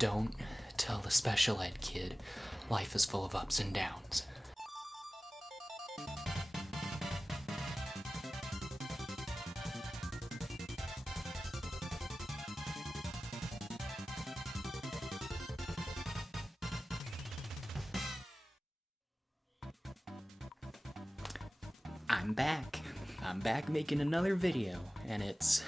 Don't tell the special ed kid. Life is full of ups and downs. I'm back. I'm back making another video, and it's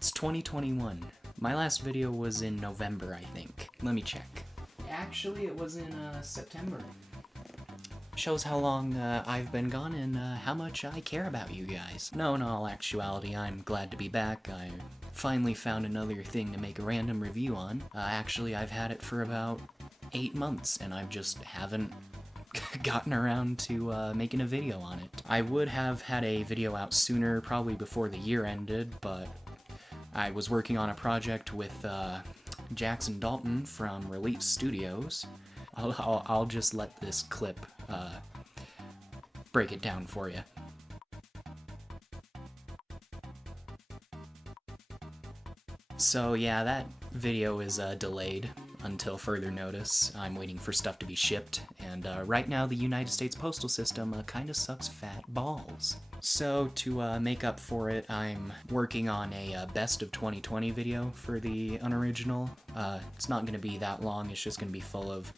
2021. My last video was in November, I think. Let me check. Actually, it was in September. Shows how long I've been gone and how much I care about you guys. No, in all actuality, I'm glad to be back. I finally found another thing to make a random review on. Actually, I've had it for about 8 months, and I just haven't gotten around to making a video on it. I would have had a video out sooner, probably before the year ended, but I was working on a project with Jackson Dalton from Release Studios. I'll just let this clip break it down for you. So yeah, that video is delayed until further notice. I'm waiting for stuff to be shipped, and right now the United States Postal System kinda sucks fat balls. So to make up for it, I'm working on a best of 2020 video for the Unoriginal. It's not gonna be that long, it's just gonna be full of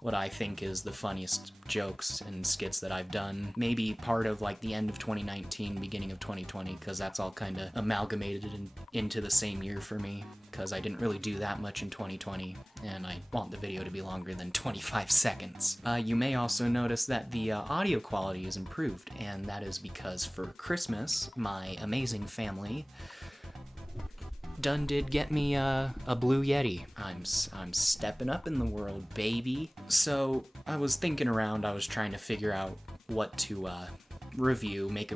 what I think is the funniest jokes and skits that I've done. Maybe part of like the end of 2019, beginning of 2020, because that's all kind of amalgamated into the same year for me, because I didn't really do that much in 2020, and I want the video to be longer than 25 seconds. You may also notice that the audio quality is improved, and that is because for Christmas, my amazing family done did get me a Blue Yeti. I'm stepping up in the world, baby. So I was thinking around, I was trying to figure out what to review, make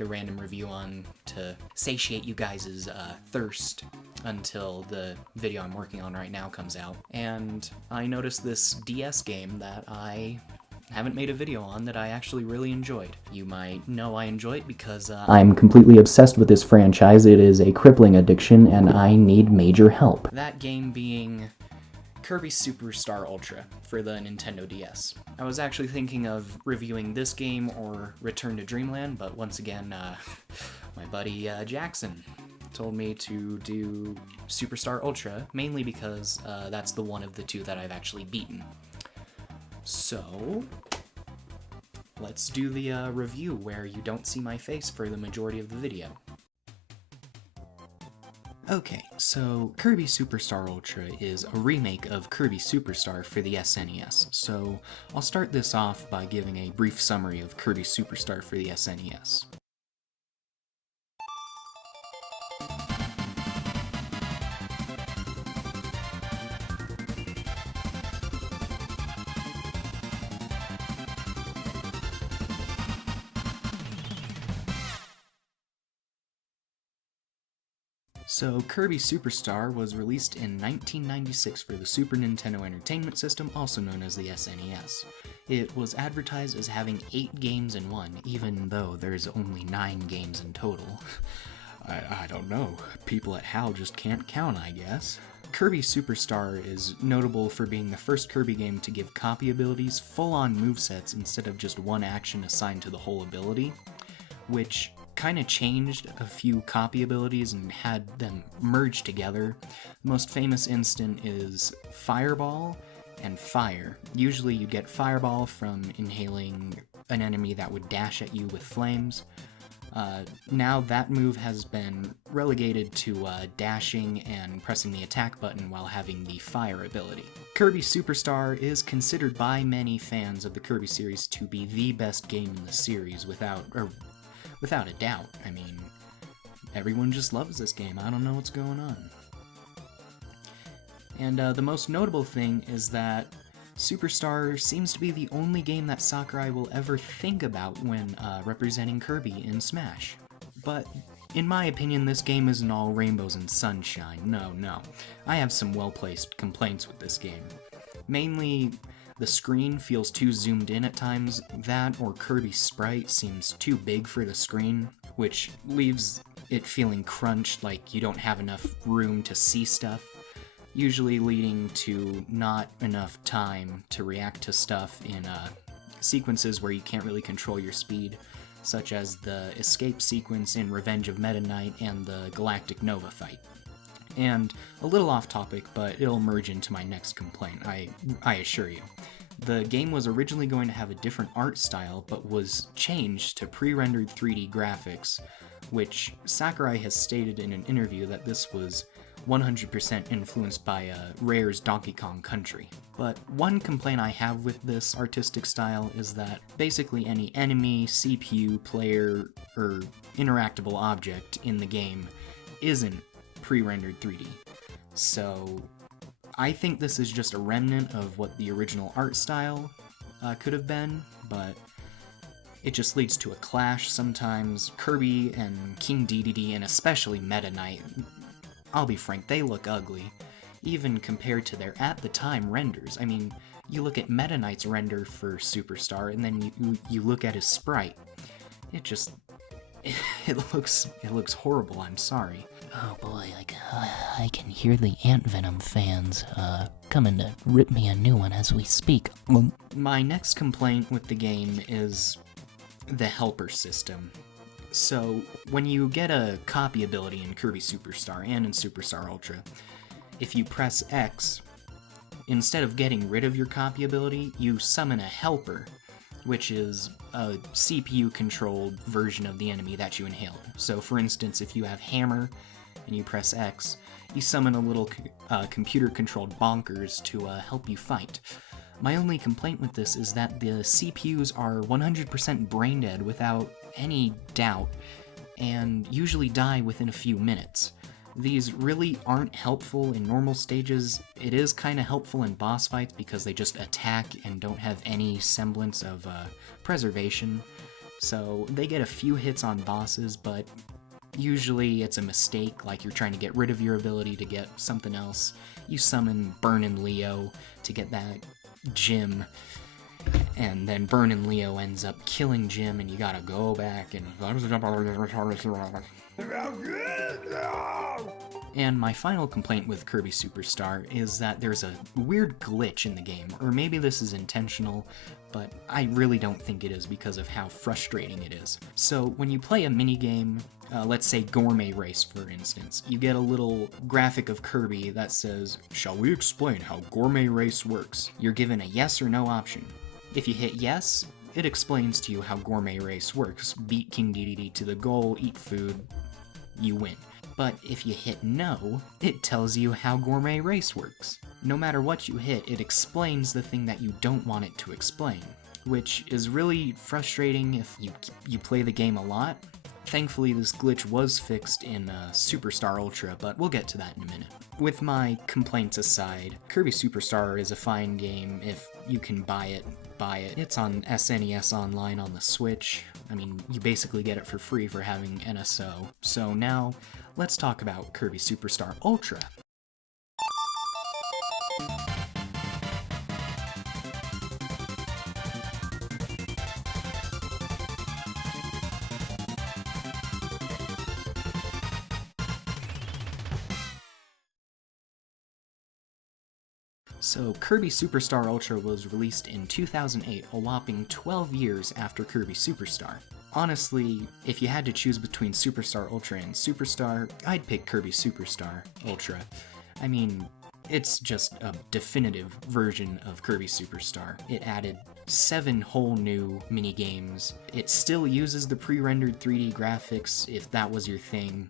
a random review on to satiate you guys' thirst until the video I'm working on right now comes out. And I noticed this DS game that I haven't made a video on that I actually really enjoyed. You might know I enjoy it because I'm completely obsessed with this franchise. It is a crippling addiction and I need major help. That game being Kirby Superstar Ultra for the Nintendo DS. I was actually thinking of reviewing this game or Return to Dreamland, but once again, my buddy Jackson told me to do Superstar Ultra, mainly because that's the one of the two that I've actually beaten. So, let's do the review where you don't see my face for the majority of the video. Okay, so Kirby Superstar Ultra is a remake of Kirby Superstar for the SNES, so I'll start this off by giving a brief summary of Kirby Superstar for the SNES. So, Kirby Superstar was released in 1996 for the Super Nintendo Entertainment System, also known as the SNES. It was advertised as having 8 games in one, even though there's only 9 games in total. I don't know. People at HAL just can't count, I guess. Kirby Superstar is notable for being the first Kirby game to give copy abilities full-on movesets instead of just one action assigned to the whole ability, which kind of changed a few copy abilities and had them merge together. The most famous instant is Fireball and Fire. Usually you get Fireball from inhaling an enemy that would dash at you with flames. Now that move has been relegated to dashing and pressing the attack button while having the Fire ability. Kirby Superstar is considered by many fans of the Kirby series to be the best game in the series without a doubt. I mean, everyone just loves this game. I don't know what's going on. And the most notable thing is that Superstar seems to be the only game that Sakurai will ever think about when representing Kirby in Smash. But in my opinion, this game isn't all rainbows and sunshine. No. I have some well-placed complaints with this game. Mainly, the screen feels too zoomed in at times. That or Kirby's sprite seems too big for the screen, which leaves it feeling crunched, like you don't have enough room to see stuff. usually leading to not enough time to react to stuff in sequences where you can't really control your speed, such as the escape sequence in Revenge of Meta Knight and the Galactic Nova fight. And a little off topic, but it'll merge into my next complaint, I assure you. The game was originally going to have a different art style, but was changed to pre-rendered 3D graphics, which Sakurai has stated in an interview that this was 100% influenced by Rare's Donkey Kong Country. But one complaint I have with this artistic style is that basically any enemy, CPU, player, or interactable object in the game isn't pre-rendered 3D. So I think this is just a remnant of what the original art style could have been, but it just leads to a clash sometimes. Kirby and King Dedede, and especially Meta Knight, I'll be frank, they look ugly, even compared to their at-the-time renders. I mean, you look at Meta Knight's render for Superstar, and then you look at his sprite. It just... it looks horrible, I'm sorry. Oh boy, I can hear the Ant Venom fans coming to rip me a new one as we speak. My next complaint with the game is the helper system. So, when you get a copy ability in Kirby Superstar and in Superstar Ultra, if you press X, instead of getting rid of your copy ability, you summon a helper, which is a CPU-controlled version of the enemy that you inhaled. So, for instance, if you have Hammer and you press X, you summon a little computer-controlled bonkers to help you fight. My only complaint with this is that the CPUs are 100% brain-dead without any doubt, and usually die within a few minutes. These really aren't helpful in normal stages. It is kind of helpful in boss fights because they just attack and don't have any semblance of preservation. So they get a few hits on bosses, but usually it's a mistake, like you're trying to get rid of your ability to get something else. You summon Burnin' Leo to get that Jim, and then Burnin' Leo ends up killing Jim, and you gotta go back and... And my final complaint with Kirby Superstar is that there's a weird glitch in the game, or maybe this is intentional, but I really don't think it is because of how frustrating it is. So when you play a minigame, let's say Gourmet Race for instance, you get a little graphic of Kirby that says, "Shall we explain how Gourmet Race works?" You're given a yes or no option. If you hit yes, it explains to you how Gourmet Race works. Beat King Dedede to the goal, eat food, you win. But if you hit no, it tells you how Gourmet Race works. No matter what you hit, it explains the thing that you don't want it to explain, which is really frustrating if you play the game a lot. Thankfully, this glitch was fixed in Superstar Ultra, but we'll get to that in a minute. With my complaints aside, Kirby Superstar is a fine game. If you can buy it, buy it. It's on SNES Online on the Switch. I mean, you basically get it for free for having NSO. So now, let's talk about Kirby Superstar Ultra. So, Kirby Superstar Ultra was released in 2008, a whopping 12 years after Kirby Superstar. Honestly, if you had to choose between Superstar Ultra and Superstar, I'd pick Kirby Superstar Ultra. I mean, it's just a definitive version of Kirby Superstar. It added 7 whole new minigames. It still uses the pre-rendered 3D graphics, if that was your thing,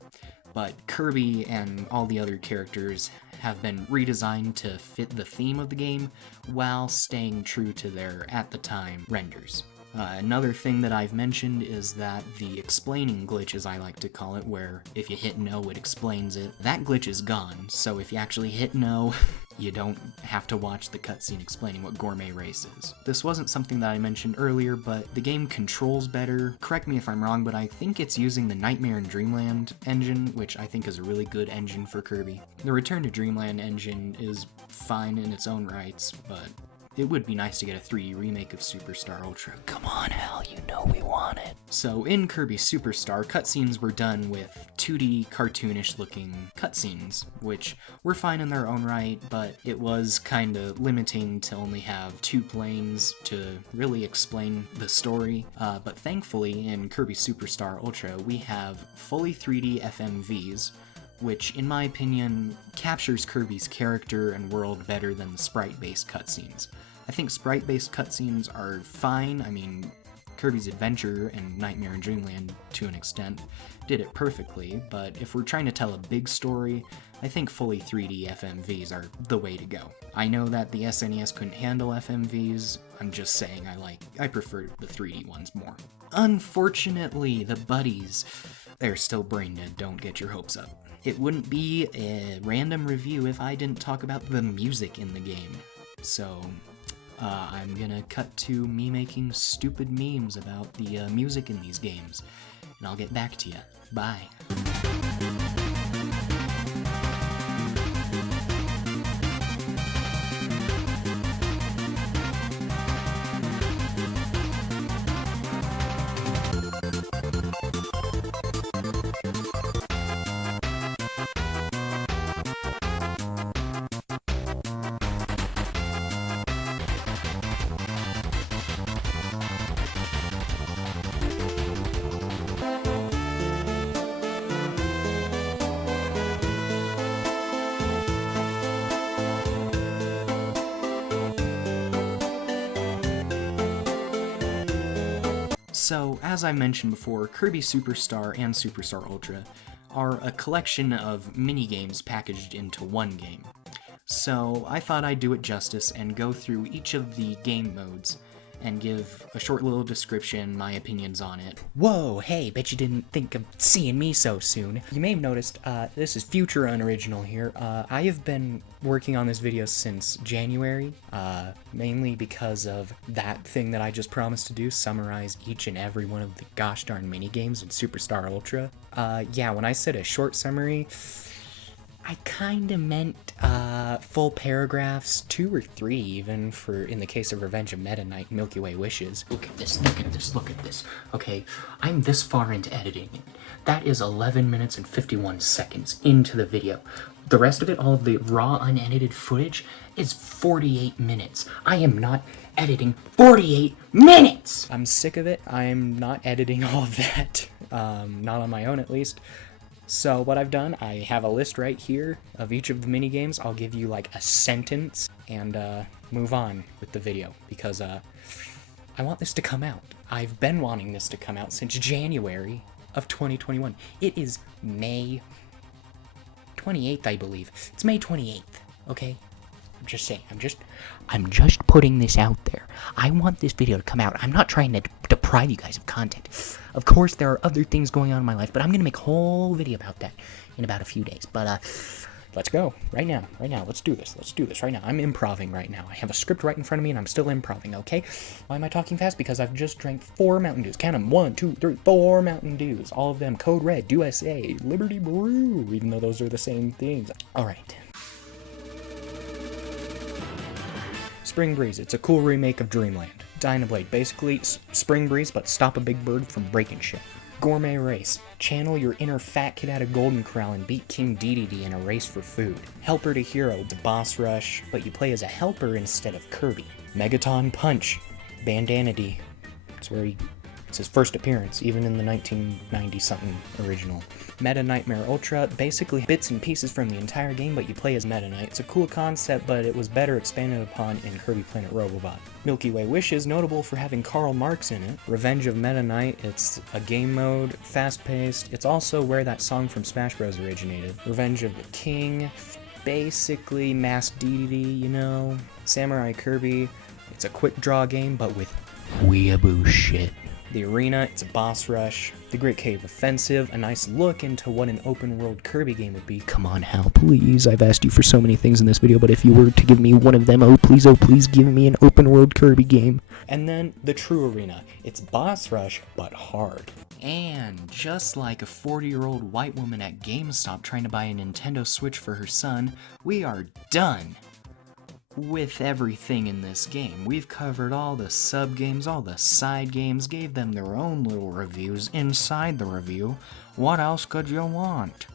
but Kirby and all the other characters have been redesigned to fit the theme of the game while staying true to their at-the-time renders. Another thing that I've mentioned is that the explaining glitch, as I like to call it, where if you hit no, it explains it, that glitch is gone, so if you actually hit no, you don't have to watch the cutscene explaining what Gourmet Race is. This wasn't something that I mentioned earlier, but the game controls better. Correct me if I'm wrong, but I think it's using the Nightmare in Dreamland engine, which I think is a really good engine for Kirby. The Return to Dreamland engine is fine in its own rights, but it would be nice to get a 3D remake of Superstar Ultra. Come on, Hal, you know we want it. So in Kirby Superstar, cutscenes were done with 2D cartoonish looking cutscenes, which were fine in their own right, but it was kinda limiting to only have 2 planes to really explain the story. But thankfully in Kirby Superstar Ultra, we have fully 3D FMVs, which in my opinion captures Kirby's character and world better than the sprite-based cutscenes. I think sprite-based cutscenes are fine. I mean, Kirby's Adventure and Nightmare in Dreamland, to an extent, did it perfectly, but if we're trying to tell a big story, I think fully 3D FMVs are the way to go. I know that the SNES couldn't handle FMVs, I'm just saying I prefer the 3D ones more. Unfortunately, the buddies, they're still brain dead, don't get your hopes up. It wouldn't be a random review if I didn't talk about the music in the game. So, I'm gonna cut to me making stupid memes about the music in these games, and I'll get back to you. Bye. So, as I mentioned before, Kirby Superstar and Superstar Ultra are a collection of minigames packaged into one game. So, I thought I'd do it justice and go through each of the game modes and give a short little description, my opinions on it. Whoa, hey, bet you didn't think of seeing me so soon. You may have noticed, this is future Unoriginal here. I have been working on this video since January, mainly because of that thing that I just promised to do, summarize each and every one of the gosh darn minigames in Superstar Ultra. Yeah, when I said a short summary, I kinda meant, full paragraphs, 2 or 3 even, for in the case of Revenge of Meta Knight and Milky Way Wishes. Look at this, look at this, look at this. Okay, I'm this far into editing it. That is 11 minutes and 51 seconds into the video. The rest of it, all of the raw, unedited footage, is 48 minutes. I am not editing 48 minutes! I'm sick of it. I'm not editing all of that. Not on my own, at least. So what I've done, I have a list right here of each of the minigames. I'll give you like a sentence and move on with the video because I want this to come out. I've been wanting this to come out since January of 2021. It is May 28th, I believe. It's May 28th, okay? I'm just saying, I'm just putting this out there. I want this video to come out. I'm not trying to deprive you guys of content. Of course, there are other things going on in my life, but I'm gonna make a whole video about that in about a few days. But, let's go. Right now. Let's do this right now. I'm improvising right now. I have a script right in front of me, and I'm still improvising, okay? Why am I talking fast? Because I've just drank 4 Mountain Dews. Count them. 1, 2, 3, 4 Mountain Dews. All of them Code Red, USA, Liberty Brew, even though those are the same things. Alright. Spring Breeze. It's a cool remake of Dreamland. Dynablade. Basically, Spring Breeze, but stop a big bird from breaking shit. Gourmet Race. Channel your inner fat kid out of Golden Corral and beat King Dedede in a race for food. Helper to Hero. The boss rush, but you play as a helper instead of Kirby. Megaton Punch. Bandana D. It's his first appearance, even in the 1990-something original. Meta Nightmare Ultra, basically bits and pieces from the entire game, but you play as Meta Knight. It's a cool concept, but it was better expanded upon in Kirby Planet Robobot. Milky Way Wishes, notable for having Karl Marx in it. Revenge of Meta Knight, it's a game mode, fast-paced. It's also where that song from Smash Bros. Originated. Revenge of the King, basically Masked Dedede, you know. Samurai Kirby, it's a quick draw game, but with weeaboo shit. The Arena, it's a boss rush. The Great Cave Offensive, a nice look into what an open-world Kirby game would be. Come on, Hal, please. I've asked you for so many things in this video, but if you were to give me one of them, oh, please give me an open-world Kirby game. And then the True Arena. It's boss rush, but hard. And just like a 40-year-old white woman at GameStop trying to buy a Nintendo Switch for her son, we are done with everything in this game. We've covered all the sub-games, all the side games, gave them their own little reviews inside the review. What else could you want?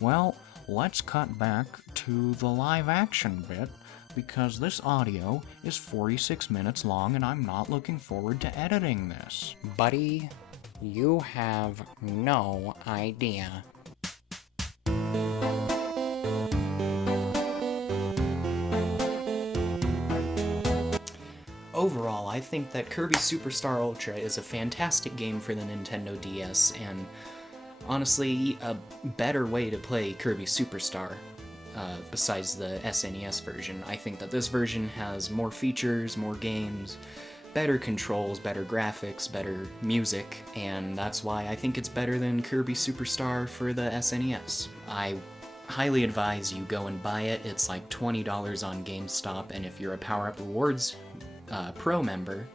Well, let's cut back to the live action bit, because this audio is 46 minutes long and I'm not looking forward to editing this. Buddy, you have no idea. Overall, I think that Kirby Superstar Ultra is a fantastic game for the Nintendo DS, and honestly, a better way to play Kirby Superstar, besides the SNES version. I think that this version has more features, more games, better controls, better graphics, better music, and that's why I think it's better than Kirby Superstar for the SNES. I highly advise you go and buy it. It's like $20 on GameStop, and if you're a PowerUp Rewards Pro member,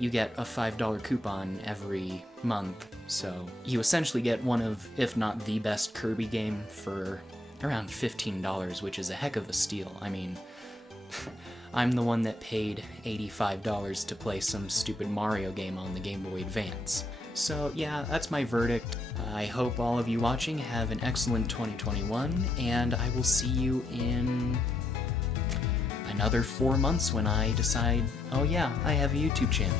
you get a $5 coupon every month, so you essentially get one of, if not the best Kirby game for around $15, which is a heck of a steal. I mean, I'm the one that paid $85 to play some stupid Mario game on the Game Boy Advance. So yeah, that's my verdict. I hope all of you watching have an excellent 2021, and I will see you in another 4 months when I decide, oh yeah, I have a YouTube channel.